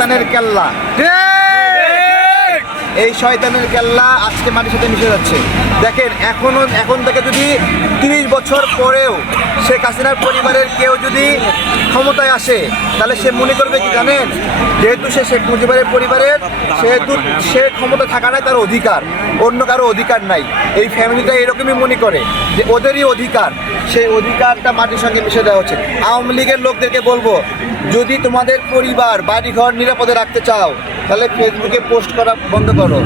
শয়তানের কেল্লা। এই শয়তানের কেল্লা আজকে মাটির সাথে মিশে যাচ্ছে। দেখেন এখনও এখন থেকে যদি তিরিশ বছর পরেও শেখ হাসিনার পরিবারের কেউ যদি ক্ষমতায় আসে, তাহলে সে মনে করবে কি জানেন? যেহেতু সে শেখ মুজিবের পরিবারের সেহেতু সে ক্ষমতা থাকাটাই তার অধিকার। অন্য কারও অধিকার নাই। এই ফ্যামিলিটা এরকমই মনে করে যে ওদেরই অধিকার। সেই অধিকারটা মাটির সঙ্গে মিশে দেওয়া হচ্ছে। আওয়ামী লীগের লোকদেরকে বলব, যদি তোমাদের পরিবার বাড়িঘর নিরাপদে রাখতে চাও তাহলে ফেসবুকে পোস্ট করা বন্ধ করো।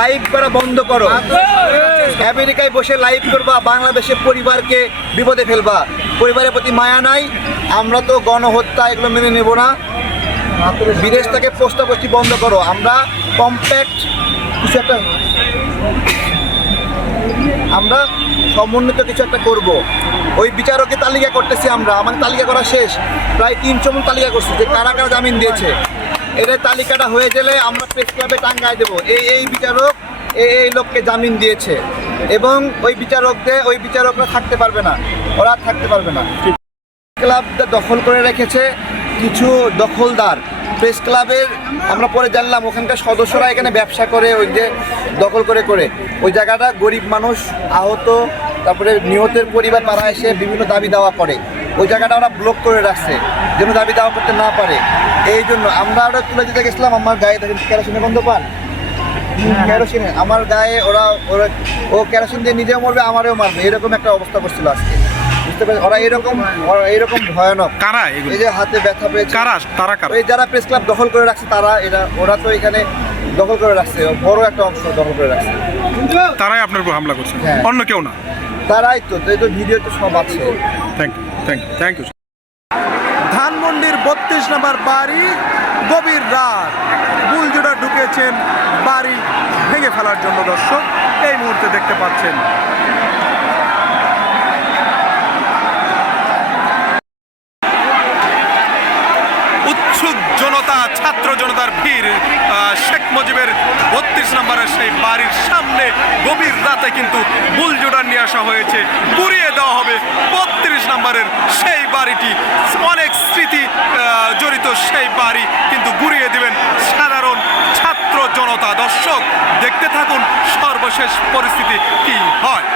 লাইভ করা বন্ধ করো। আমেরিকায় বসে লাইভ করবা, বাংলাদেশের পরিবারকে বিপদে ফেলবা। পরিবারের প্রতি মায়া নাই, আমরা তো গণহত্যা, এগুলো মেনে নেব না। বিদেশ থেকে পোস্টাপোস্টি বন্ধ করো। আমরা কম্প্যাক্ট কিছু একটা আমরা সমন্বিত কিছু একটা করব। ওই বিচারকের তালিকা করতেছি আমরা। আমাদের তালিকা করা শেষ। প্রায় তিনশো মন তালিকা করছি যে কারা কারা জামিন দিয়েছে। এর তালিকাটা হয়ে গেলে আমরা প্রেস ক্লাবে টাঙ্গায় দেবো। এই এই বিচারক, এই এই লোককে জামিন দিয়েছে। এবং ওই বিচারকদের, ওই বিচারকরা থাকতে পারবে না। ওরা থাকতে পারবে না। ক্লাবটা দখল করে রেখেছে কিছু দখলদার। প্রেস ক্লাবের আমরা পরে জানলাম ওখানকার সদস্যরা এখানে ব্যবসা করে ওই যে দখল করে করে। ওই জায়গাটা গরিব মানুষ আহত তারপরে নিহতের পরিবার তারা এসে বিভিন্ন দাবি দাওয়া করে। ওই জায়গাটা ওরা ব্লক করে রাখছে যেন দাবি দাওয়া করতে না পারে। এই জন্য আমরা ওরা তুলে দিতে গেছিলাম আমার গায়ে দেখেন কেরোসিনের গন্ধ পান? কেরোসিনে আমার গায়ে ওরা ওরা ও কেরোসিন দিয়ে নিজেও মরবে আমারও মারবে এরকম একটা অবস্থা করছিল আজকে। বুঝতে পারছি ওরা এরকম ওরা এরকম ভয়ানক। কারা এগুলো? এই যে হাতে ব্যথা পেয়েছে। কারা? তারা কারা? ওই যারা প্রেস ক্লাব দখল করে রাখছে তারা এরা ওরা তো এখানে দখল করে রাখছে। বড় একটা অংশ দখল করে রাখছে। তারাই আপনার উপর হামলা করছে? হ্যাঁ। অন্য কেউ না? তারাই তো। এই তো ভিডিও তো সব আছে। Thank you thank you thank you ধানমন্ডির বত্রিশ নম্বর বাড়ি গভীর রাত। বুলজোড়া ঢুকেছেন বাড়ি ভেঙে ফেলার জন্য দর্শক। এই মুহূর্তে দেখতে পাচ্ছেন জনতা, ছাত্র জনতার ভিড়। শেখ মুজিবের বত্রিশ নম্বরের সেই বাড়ির সামনে গভীর রাতে কিন্তু বুলজোড়া নিয়ে আসা হয়েছে। পুড়িয়ে দেওয়া হবে বত্রিশ নম্বরের সেই বাড়িটি। অনেক স্মৃতি জড়িত সেই বাড়ি কিন্তু গুড়িয়ে দিবেন সাধারণ ছাত্র জনতা। দর্শক, দেখতে থাকুন সর্বশেষ পরিস্থিতি কি হয়।